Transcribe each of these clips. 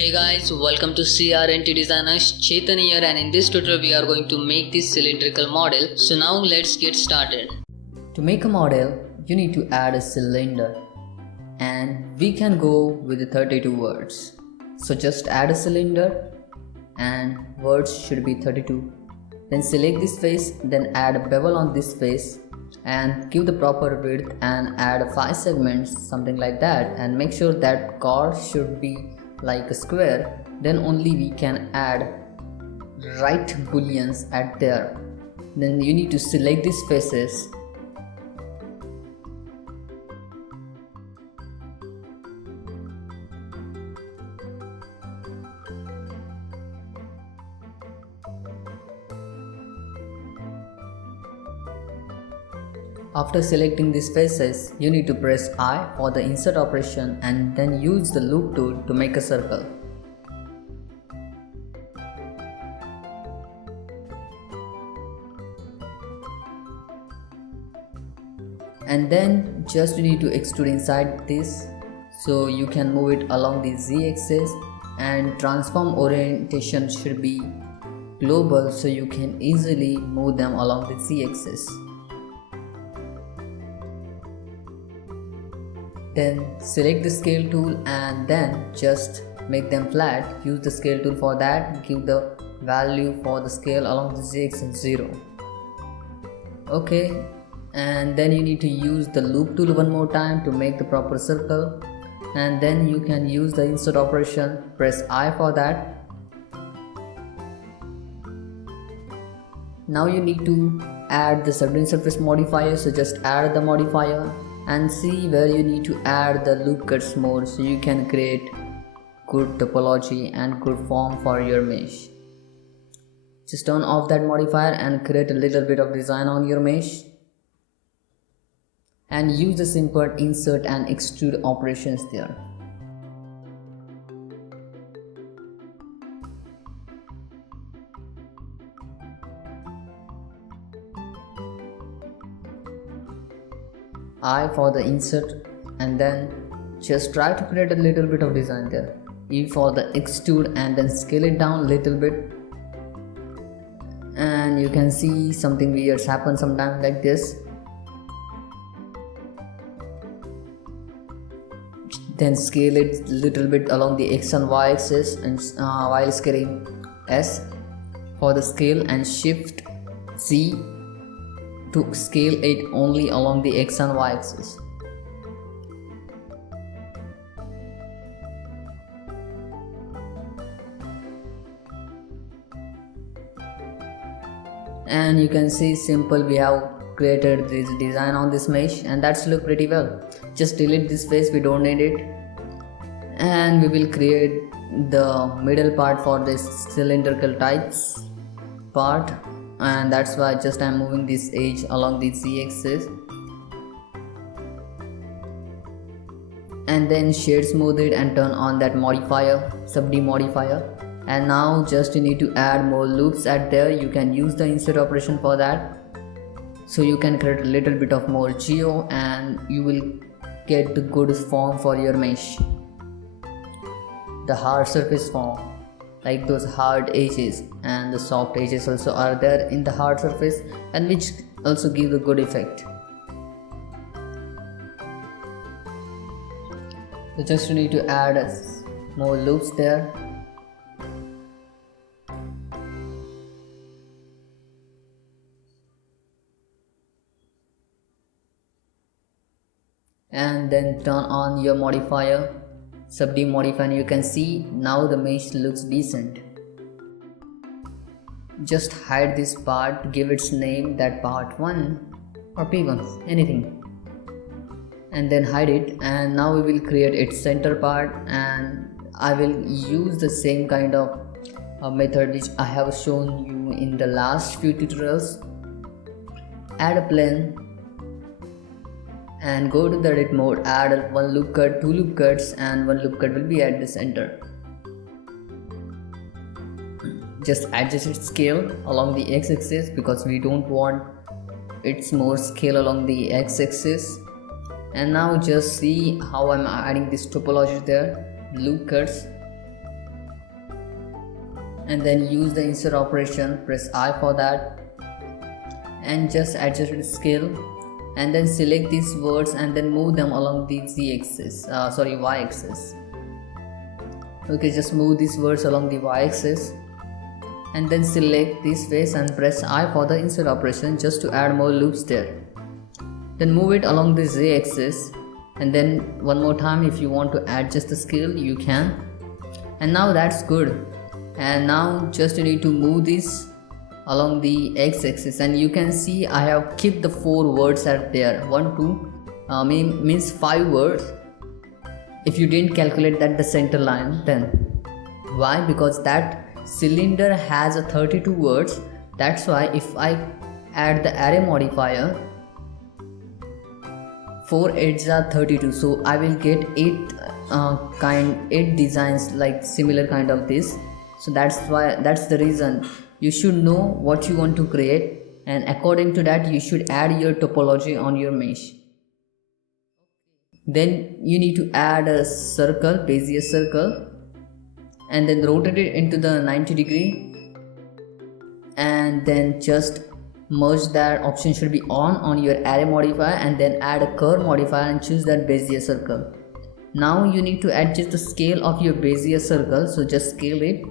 Hey guys, welcome to CRNT Designers. Chetan here, and in this tutorial we are going to make this cylindrical model. So now let's get started. To make a model, you need to add a cylinder, and we can go with the 32 words. So just add a cylinder and words should be 32. Then select this face, then add a bevel on this face and give the proper width and add 5 segments, something like that, and make sure that chord should be like a square. Then only we can add right booleans at there. Then you need to select these faces. After selecting these faces, you need to press I for the insert operation and then use the loop tool to make a circle. And then just you need to extrude inside this, so you can move it along the z-axis, and transform orientation should be global, so you can easily move them along the z-axis. Then select the scale tool and then just make them flat. Use the scale tool for that. Give the value for the scale along the z-axis 0. Okay, and then you need to use the loop tool one more time to make the proper circle, and then you can use the insert operation. Press I for that. Now you need to add the subdivision surface modifier, so just add the modifier and see where you need to add the loop cuts more, so you can create good topology and good form for your mesh. Just turn off that modifier and create a little bit of design on your mesh, and use the simple insert and extrude operations there. I for the insert, and then just try to create a little bit of design there. E for the extrude, and then scale it down a little bit, and you can see something weird happen sometimes like this. Then scale it a little bit along the x and y axis, and while scaling S for the scale, and shift C to scale it only along the x and y axis. And you can see simple, we have created this design on this mesh, and that's look pretty well. Just delete this face, we don't need it, and we will create the middle part for this cylindrical types part, and that's why just I'm moving this edge along the z-axis, and then shade smooth it and turn on that modifier, subd modifier. And now just you need to add more loops at there. You can use the insert operation for that, so you can create a little bit of more geo, and you will get the good form for your mesh. The hard surface form, like those hard edges and the soft edges also are there in the hard surface, and which also give the good effect. So just you need to add more loops there. And then turn on your modifier, subd modifier, and you can see now the mesh looks decent. Just hide this part, give its name, that part 1 or P1, anything, and then hide it. And now we will create its center part, and I will use the same kind of method which I have shown you in the last few tutorials. Add a plane and go to the edit mode, add one loop cut, 2 loop cuts, and 1 loop cut will be at the center. Just adjust its scale along the x-axis, because we don't want its more scale along the x-axis. And now just see how I'm adding this topology there, loop cuts, and then use the insert operation, press I for that, and just adjust its scale, and then select these words and then move them along the y-axis. Okay, just move these words along the y-axis, and then select this face and press I for the insert operation just to add more loops there. Then move it along the z-axis, and then one more time if you want to adjust the scale you can. And now that's good. And now just you need to move this along the x-axis, and you can see I have kept the 4 words at there. 1, 2 means 5 words if you didn't calculate that the center line. Then why? Because that cylinder has a 32 words. That's why if I add the array modifier, 4 8s are 32, so I will get 8 designs like similar kind of this. So that's the reason you should know what you want to create, and according to that you should add your topology on your mesh. Then you need to add a circle, Bezier circle, and then rotate it into the 90 degree, and then just merge that option should be on your array modifier, and then add a curve modifier and choose that Bezier circle. Now you need to adjust the scale of your Bezier circle, so just scale it.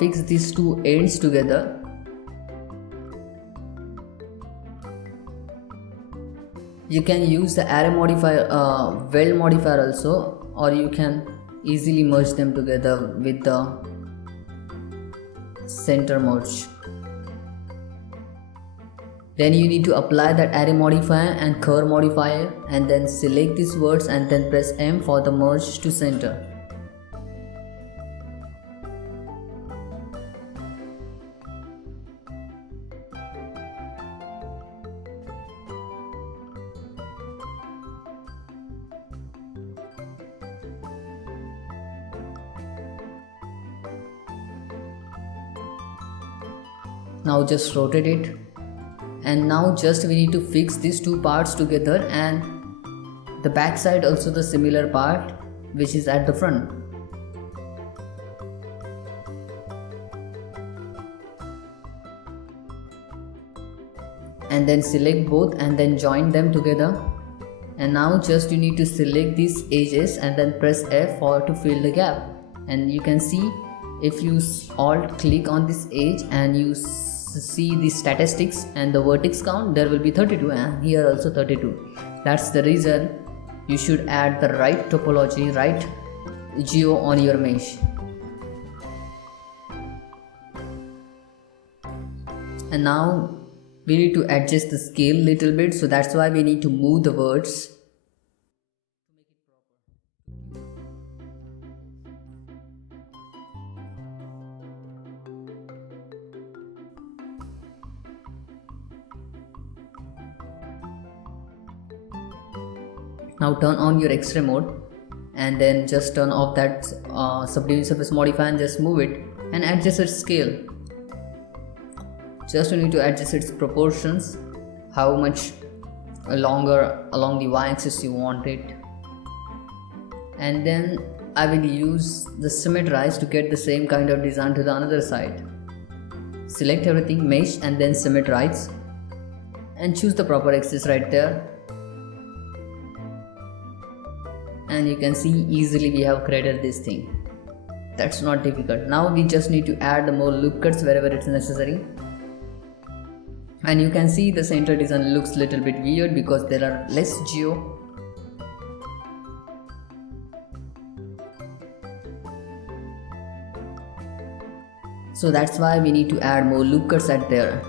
Fix these 2 ends together. You can use the array modifier, weld modifier also, or you can easily merge them together with the center merge. Then you need to apply that array modifier and curve modifier, and then select these words and then press M for the merge to center. Now just rotate it, and now just we need to fix these 2 parts together, and the back side also the similar part which is at the front. And then select both and then join them together. And now just you need to select these edges and then press F to fill the gap. And you can see if you alt click on this edge and you see the statistics and the vertex count, there will be 32, and here also 32. That's the reason you should add the right topology, right geo on your mesh. And now we need to adjust the scale little bit, so that's why we need to move the words. Now turn on your X-ray mode, and then just turn off that subdivision surface modifier and just move it and adjust its scale. Just you need to adjust its proportions, how much longer along the y-axis you want it. And then I will use the symmetrize to get the same kind of design to the another side. Select everything, mesh, and then symmetrize, and choose the proper axis right there. And you can see easily we have created this thing. That's not difficult. Now we just need to add more loop cuts wherever it's necessary. And you can see the center design looks little bit weird because there are less geo. So that's why we need to add more loop cuts at there.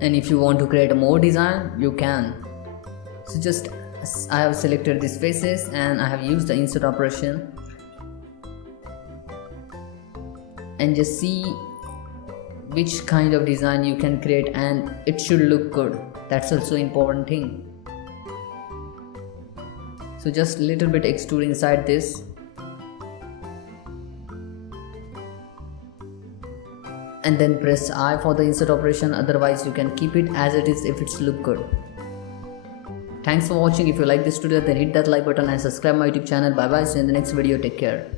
And if you want to create a more design, you can. So just I have selected these faces and I have used the insert operation, and just see which kind of design you can create, and it should look good. That's also important thing. So just little bit extrude inside this, and then press I for the insert operation, otherwise you can keep it as it is if it's look good. Thanks for watching. If you like this tutorial, then hit that like button and subscribe my YouTube channel. Bye bye. See you in the next video. Take care.